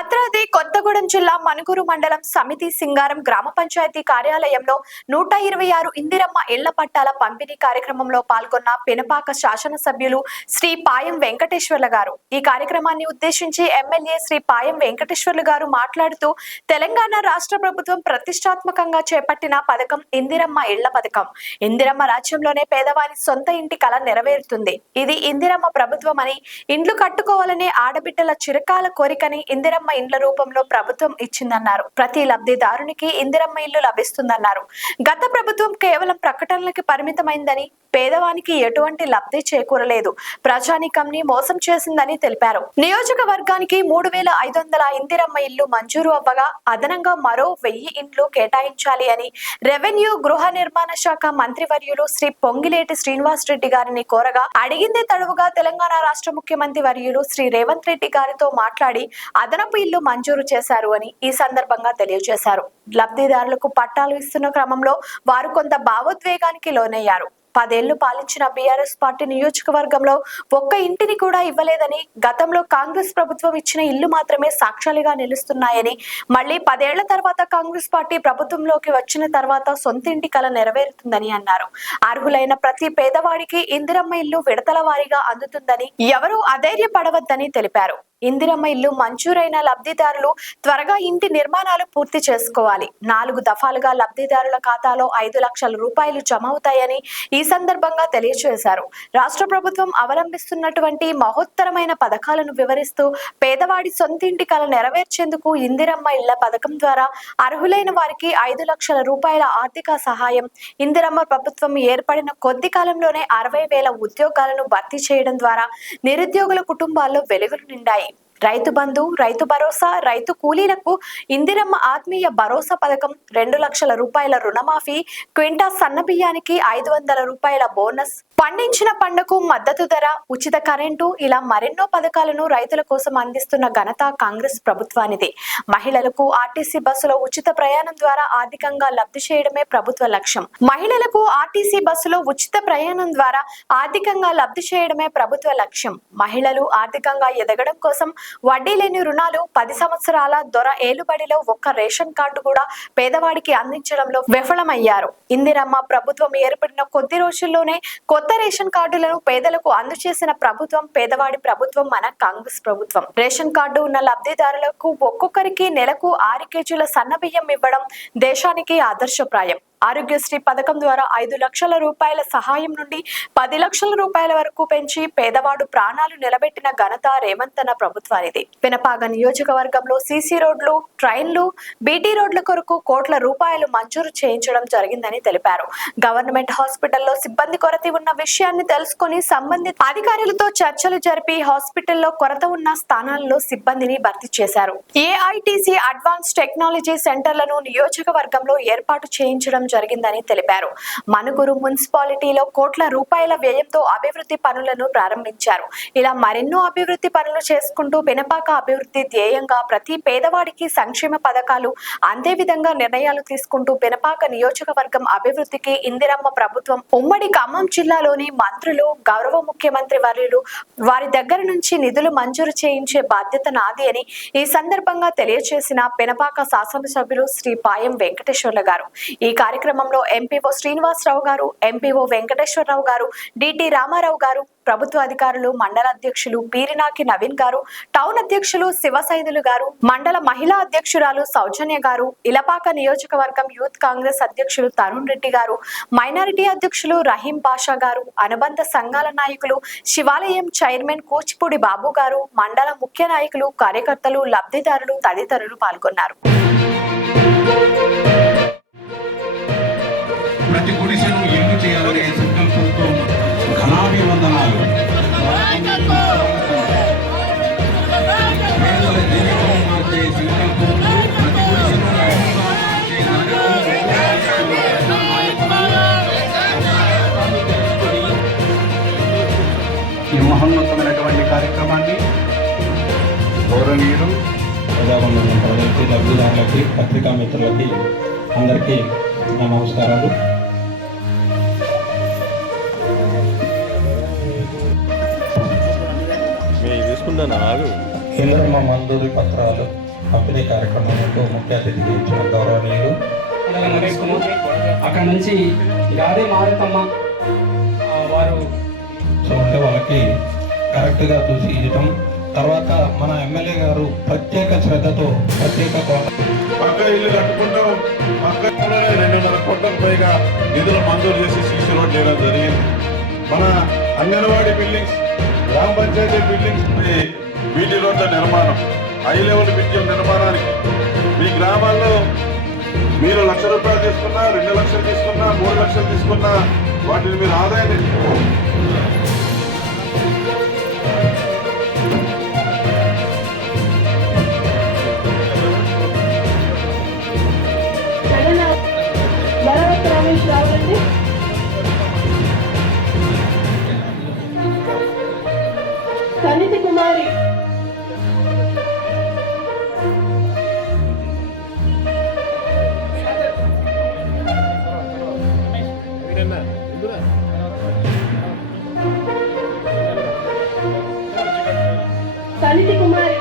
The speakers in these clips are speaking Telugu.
భద్రాద్రి కొత్తగూడెం జిల్లా మనుగురు మండలం సమితి సింగారం గ్రామ పంచాయతీ కార్యాలయంలో 126 ఇందిరమ్మ ఇళ్ల పట్టాల పంపిణీ కార్యక్రమంలో పాల్గొన్న పినపాక శాసనసభ్యులు శ్రీ పాయం వెంకటేశ్వర్ల గారు. ఈ కార్యక్రమాన్ని ఉద్దేశించి ఎమ్మెల్యే శ్రీ పాయం వెంకటేశ్వర్లు గారు మాట్లాడుతూ తెలంగాణ రాష్ట్ర ప్రభుత్వం ప్రతిష్టాత్మకంగా చేపట్టిన పథకం ఇందిరమ్మ ఇళ్ల పథకం. ఇందిరమ్మ రాజ్యంలోనే పేదవారి సొంత ఇంటి కల నెరవేరుతుంది. ఇది ఇందిరమ్మ ప్రభుత్వం అని, ఇండ్లు కట్టుకోవాలనే ఆడబిడ్డల చిరకాల కోరికని ఇందిరమ్మ ఇండ్ల రూపంలో ప్రభుత్వం ఇచ్చిందన్నారు. ప్రతి లబ్ధిదారునికి ఇందిరమ్మ ఇల్లు లభిస్తుందన్నారు. గత ప్రభుత్వం కేవలం ప్రకటనలకి పరిమితమైందని, పేదవానికి ఎటువంటి లబ్ధి చేకూరలేదు, ప్రజానీకంని మోసం చేసిందని తెలిపారు. నియోజకవర్గానికి 3500 ఇందిరమ్మ ఇల్లు మంజూరు అవ్వగా అదనంగా మరో 1000 ఇండ్లు కేటాయించాలి అని రెవెన్యూ గృహ నిర్మాణ శాఖ మంత్రివర్యులు శ్రీ పొంగిలేటి శ్రీనివాస్ రెడ్డి గారిని కోరగా, అడిగిందే తడవుగా తెలంగాణ రాష్ట్ర ముఖ్యమంత్రి వర్యులు శ్రీ రేవంత్ రెడ్డి గారితో మాట్లాడి అదనపు ఇల్లు మంజూరు చేశారు అని ఈ సందర్భంగా తెలియజేశారు. లబ్ధిదారులకు పట్టాలు ఇస్తున్న క్రమంలో వారు కొంత భావోద్వేగానికి లోనయ్యారు. 10 ఏళ్లు పాలించిన బీఆర్ఎస్ పార్టీ నియోజకవర్గంలో ఒక్క ఇంటిని కూడా ఇవ్వలేదని, గతంలో కాంగ్రెస్ ప్రభుత్వం ఇచ్చిన ఇల్లు మాత్రమే సాక్ష్యాలుగా నిలుస్తున్నాయని, మళ్లీ 10 ఏళ్ల తర్వాత కాంగ్రెస్ పార్టీ ప్రభుత్వంలోకి వచ్చిన తర్వాత సొంత ఇంటి కల నెరవేరుతుందని అన్నారు. అర్హులైన ప్రతి పేదవాడికి ఇందిరమ్మ ఇల్లు విడతల వారీగా అందుతుందని, ఎవరూ అధైర్యపడవద్దని తెలిపారు. ఇందిరమ్మ ఇల్లు మంజూరైన లబ్ధిదారులు త్వరగా ఇంటి నిర్మాణాలు పూర్తి చేసుకోవాలి. 4 దఫాలుగా లబ్ధిదారుల ఖాతాలో 5 లక్షల రూపాయలు జమ అవుతాయని ఈ సందర్భంగా తెలియజేశారు. రాష్ట్ర ప్రభుత్వం అవలంబిస్తున్నటువంటి మహోత్తరమైన పథకాలను వివరిస్తూ పేదవాడి సొంతింటి కల నెరవేర్చేందుకు ఇందిరమ్మ ఇళ్ల పథకం ద్వారా అర్హులైన వారికి 5 లక్షల రూపాయల ఆర్థిక సహాయం, ఇందిరమ్మ ప్రభుత్వం ఏర్పడిన కొద్ది కాలంలోనే 60,000 ఉద్యోగాలను భర్తీ చేయడం ద్వారా నిరుద్యోగుల కుటుంబాల్లో వెలుగులు నిండాయి. రైతు బంధు, రైతు భరోసా, రైతు కూలీలకు ఇందిరమ్మ ఆత్మీయ భరోసా పథకం, 2 లక్షల రూపాయల రుణమాఫీ, క్వింటా సన్న బియ్యానికి 500 రూపాయల బోనస్, పండించిన పంటకు మద్దతు ధర, ఉచిత కరెంటు, ఇలా మరెన్నో పథకాలను రైతుల కోసం అందిస్తున్న ఘనత కాంగ్రెస్ ప్రభుత్వానిదే. మహిళలకు ఆర్టీసీ బస్సులో ఉచిత ప్రయాణం ద్వారా ఆర్థికంగా లబ్ధి చేయడమే ప్రభుత్వ లక్ష్యం. మహిళలకు ఆర్టీసీ బస్సులో ఉచిత ప్రయాణం ద్వారా ఆర్థికంగా లబ్ధి చేయడమే ప్రభుత్వ లక్ష్యం. మహిళలు ఆర్థికంగా ఎదగడం కోసం వడ్డీ లేని రుణాలు, 10 సంవత్సరాల దొర ఏలుబడిలో ఒక్క రేషన్ కార్డు కూడా పేదవాడికి అందించడంలో విఫలమయ్యారు. ఇందిరమ్మ ప్రభుత్వం ఏర్పడిన కొద్ది రోజుల్లోనే కొత్త రేషన్ కార్డులను పేదలకు అందజేసిన ప్రభుత్వం పేదవాడి ప్రభుత్వం మన కాంగ్రెస్ ప్రభుత్వం. రేషన్ కార్డు ఉన్న లబ్ధిదారులకు ఒక్కొక్కరికి నెలకు 6 కేజీల సన్న బియ్యం ఇవ్వడం దేశానికి ఆదర్శప్రాయం. ఆరోగ్యశ్రీ పథకం ద్వారా 5 లక్షల రూపాయల సహాయం నుండి 10 లక్షల రూపాయల వరకు పెంచి పేదవాడు ప్రాణాలు నిలబెట్టిన ఘనత రేవంతన ప్రభుత్వానిది. పినపాక నియోజకవర్గంలో సీసీ రోడ్లు, ట్రైన్లు, బీటీ రోడ్ల కొరకు కోట్ల రూపాయలు మంజూరు చేయించడం జరిగిందని తెలిపారు. గవర్నమెంట్ హాస్పిటల్లో సిబ్బంది కొరత ఉన్న విషయాన్ని తెలుసుకుని సంబంధిత అధికారులతో చర్చలు జరిపి హాస్పిటల్లో కొరత ఉన్న స్థానాల్లో సిబ్బందిని భర్తీ చేశారు. ఏఐటీసీ అడ్వాన్స్ టెక్నాలజీ సెంటర్లను నియోజకవర్గంలో ఏర్పాటు చేయించడం జరిగిందని తెలిపారు. మనుగురు మున్సిపాలిటీలో కోట్ల రూపాయల వ్యయంతో అభివృద్ధి పనులను ప్రారంభించారు. ఇలా మరెన్నో అభివృద్ధి పనులు చేసుకుంటూ పినపాక అభివృద్ధి ధ్యేయంగా ప్రతి పేదవాడికి సంక్షేమ పథకాలు అందే విధంగా నిర్ణయాలు తీసుకుంటూ పినపాక నియోజకవర్గం అభివృద్ధికి ఇందిరమ్మ ప్రభుత్వం ఉమ్మడి ఖమ్మం జిల్లాలోని మంత్రులు, గౌరవ ముఖ్యమంత్రి వర్యులు వారి దగ్గర నుంచి నిధులు మంజూరు చేయించే బాధ్యత నాది అని ఈ సందర్భంగా తెలియజేసిన పినపాక శాసనసభ్యులు శ్రీ పాయం వెంకటేశ్వర్ల గారు. ఈ కార్యక్రమంలో ఎంపీఓ శ్రీనివాసరావు గారు, ఎంపీఓ వెంకటేశ్వరరావు గారు, డిటి రామారావు గారు, ప్రభుత్వ అధికారులు, మండల అధ్యక్షులు పీరినాకి నవీన్ గారు, టౌన్ అధ్యక్షులు శివసైదులు గారు, మండల మహిళా అధ్యక్షురాలు సౌజన్య గారు, ఇలపాక నియోజకవర్గం యూత్ కాంగ్రెస్ అధ్యక్షులు తరుణ్ రెడ్డి గారు, మైనారిటీ అధ్యక్షులు రహీం బాషా గారు, అనుబంధ సంఘాల నాయకులు, శివాలయం చైర్మన్ కూచిపూడి బాబు గారు, మండల ముఖ్య నాయకులు, కార్యకర్తలు, లబ్ధిదారులు తదితరులు పాల్గొన్నారు. ప్రతి గుడిసెను ఇల్లు చేయాలనే సంకల్పంతో ఘనాభివందనాలు. పేదల జీవితం మార్చే సంకల్పం, ప్రతి గుడిసెను ఈ మహోన్నతమైనటువంటి కార్యక్రమాన్ని గౌరవనీయులు ప్రజాబంధం ప్రజలకి, లబ్ధిదారులకి, పత్రికా మిత్రులకి అందరికీ నా నమస్కారాలు. తీసుకున్నాను ఇందిరమ్మ మంజూరీ పత్రాలు పంపిణీ కార్యక్రమంలో ముఖ్య అతిథిగా ఇచ్చిన గౌరవనీయులు అక్కడ నుంచి గాదే మారుతమ్మ వారు ఉంటే వాళ్ళకి కరెక్ట్గా చూసి ఇవ్వటం. తర్వాత మన ఎమ్మెల్యే గారు ప్రత్యేక శ్రద్ధతో ప్రత్యేక పక్క ఇల్లు కట్టుకుంటాం. పక్కనే 200 కోట్లకు పైగా నిధులు మంజూరు చేసి సీసీ రోడ్ చేయడం జరిగింది. మన అంగన్వాడీ బిల్డింగ్స్, గ్రామ పంచాయతీ బిల్డింగ్స్, బీటీ రోడ్ల నిర్మాణం, హై లెవెల్ విద్యుత్ నిర్మాణానికి మీ గ్రామాల్లో మీరు 1,00,000 రూపాయలు తీసుకున్నా, 2 లక్షలు తీసుకున్నా, 3 లక్షలు తీసుకున్నా వాటిని మీరు ఆదాయాన్ని రమేష్ రావాలండి. సన్నిధి కుమారి, సన్నిధి కుమారి,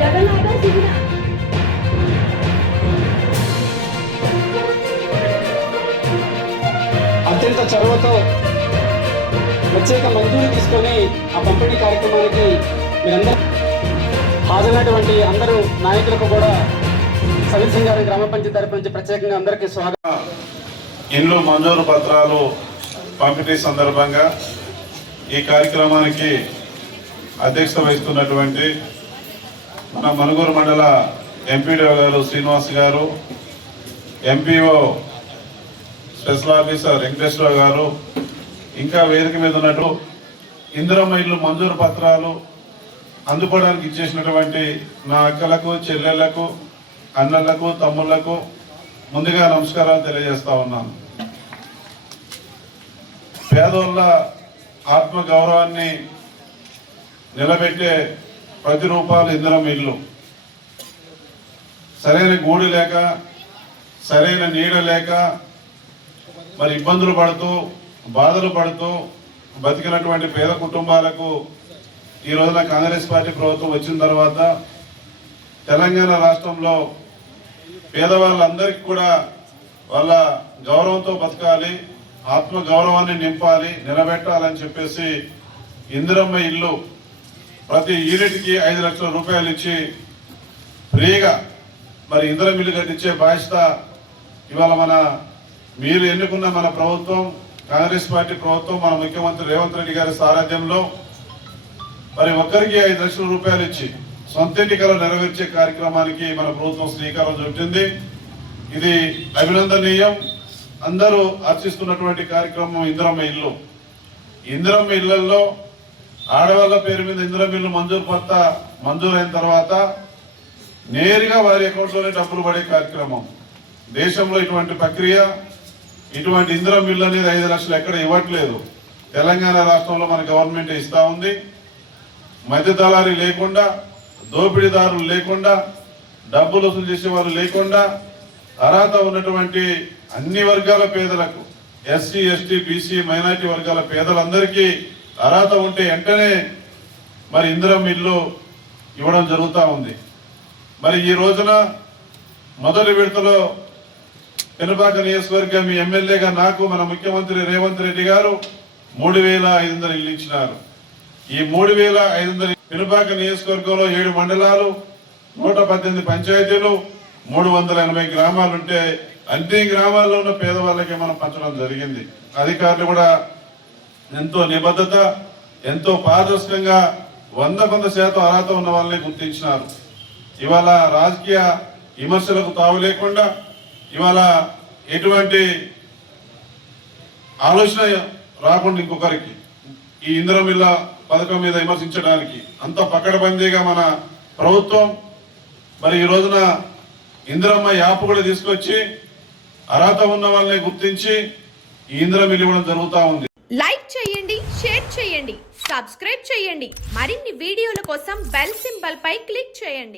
జగన్నాథ సిగ్న, అత్యంత చొరవతో ప్రత్యేక మంజూరు తీసుకొని ఆ పంపిణీ కార్యక్రమానికి మీరందరూ హాజరైనటువంటి అందరూ నాయకులకు కూడా సమితి సింగారం గ్రామ పంచాయతీ తరపు నుంచి ప్రత్యేకంగా అందరికీ స్వాగతం. ఇండ్లు మంజూరు పత్రాలు పంపిణీ సందర్భంగా ఈ కార్యక్రమానికి అధ్యక్షత వహిస్తున్నటువంటి మన మనుగూరు మండల ఎంపీడీఓ గారు శ్రీనివాస్ గారు, ఎంపీఓ స్పెషల్ ఆఫీసర్ వెంకటేశ్వరరావు గారు, ఇంకా వేదిక మీద ఉన్నట్టు ఇందిరమ్మ ఇల్లు మంజూరు పత్రాలు అందుకోవడానికి ఇచ్చేసినటువంటి నా అక్కలకు, చెల్లెళ్లకు, అన్నలకు, తమ్ముళ్లకు ముందుగా నమస్కారాలు తెలియజేస్తా ఉన్నాను. పేదోళ్ళ ఆత్మ గౌరవాన్ని నిలబెట్టే ప్రతిరూపాలు ఇందిరమ్మ ఇల్లు. సరైన గూడు లేక, సరైన నీడ లేక మరి ఇబ్బందులు పడుతూ, బాధలు పడుతూ బతికినటువంటి పేద కుటుంబాలకు ఈ రోజున కాంగ్రెస్ పార్టీ ప్రభుత్వం వచ్చిన తర్వాత తెలంగాణ రాష్ట్రంలో పేదవాళ్ళందరికీ కూడా వాళ్ళ గౌరవంతో బతకాలి, ఆత్మ గౌరవాన్ని నింపాలి, నిలబెట్టాలని చెప్పేసి ఇందిరమ్మ ఇల్లు ప్రతి యూనిట్కి 5 లక్షల రూపాయలు ఇచ్చి ఫ్రీగా మరి ఇందిరమ్మ ఇల్లు కట్టించే బాధ్యత ఇవాళ మీరు ఎన్నుకున్న మన ప్రభుత్వం, కాంగ్రెస్ పార్టీ ప్రభుత్వం, మన ముఖ్యమంత్రి రేవంత్ రెడ్డి గారి సారథ్యంలో మరి ఒక్కరికి 5 లక్షల రూపాయలు ఇచ్చి సొంత ఎన్నికలు నెరవేర్చే కార్యక్రమానికి మన ప్రభుత్వం శ్రీకారం చుట్టింది. ఇది అభినందనీయం. అందరూ ఆశిస్తున్నటువంటి కార్యక్రమం ఇందిరమ్మ ఇల్లు. ఇందిరమ్మ ఇళ్లలో ఆడవాళ్ళ పేరు మీద ఇందిరమ్మ ఇల్లు మంజూరైన తర్వాత నేరుగా వారి అకౌంట్లోనే డబ్బులు పడే కార్యక్రమం. దేశంలో ఇటువంటి ప్రక్రియ, ఇటువంటి ఇందిరమ్మ ఇల్లు అనేది 5 లక్షలు ఎక్కడ ఇవ్వట్లేదు. తెలంగాణ రాష్ట్రంలో మన గవర్నమెంట్ ఇస్తా ఉంది. మధ్య దళారీ లేకుండా, దోపిడీదారులు లేకుండా, డబ్బులు వసూలు చేసే వాళ్ళు లేకుండా అర్హత ఉన్నటువంటి అన్ని వర్గాల పేదలకు, ఎస్సీ, ఎస్టీ, బీసీ, మైనారిటీ వర్గాల పేదలందరికీ అర్హత ఉంటే వెంటనే మరి ఇందిరమ్మ ఇల్లు ఇవ్వడం జరుగుతూ ఉంది. మరి ఈ రోజున మొదటి విడతలో పెనుపాక నియోజకవర్గం మీ ఎమ్మెల్యేగా నాకు మన ముఖ్యమంత్రి రేవంత్ రెడ్డి గారు 3,500 ఇల్లు ఇచ్చినారు. ఈ 3,500 పెనుపాక నియోజకవర్గంలో 7 మండలాలు, 118 పంచాయతీలు, 380 గ్రామాలుంటే అన్ని గ్రామాల్లో ఉన్న పేదవాళ్ళకి మనం పంచడం జరిగింది. అధికారులు కూడా ఎంతో నిబద్ధత, ఎంతో పారదర్శకంగా 100% అర్హత ఉన్న వాళ్ళని గుర్తించినారు. ఇవాళ రాజకీయ విమర్శలకు తావు లేకుండా, ఇవాళ ఎటువంటి ఆలోచన రాకుండా ఇంకొకరికి ఈ ఇందిరమ్మ ఇళ్ళ పథకం మీద విమర్శించడానికి అంత పకడ్బందీగా మన ప్రభుత్వం మరి ఈ రోజున ఇందిరమ్మ యాప్ కూడా తీసుకొచ్చి అర్హత ఉన్న వాళ్ళని గుర్తించి ఈ ఇందిరమ్మ ఇల్లు ఇవ్వడం జరుగుతూ ఉంది. లైక్ చేయండి, షేర్ చేయండి, సబ్స్క్రైబ్ చేయండి. మరిన్ని వీడియోల కోసం బెల్ సింబల్ పై క్లిక్ చేయండి.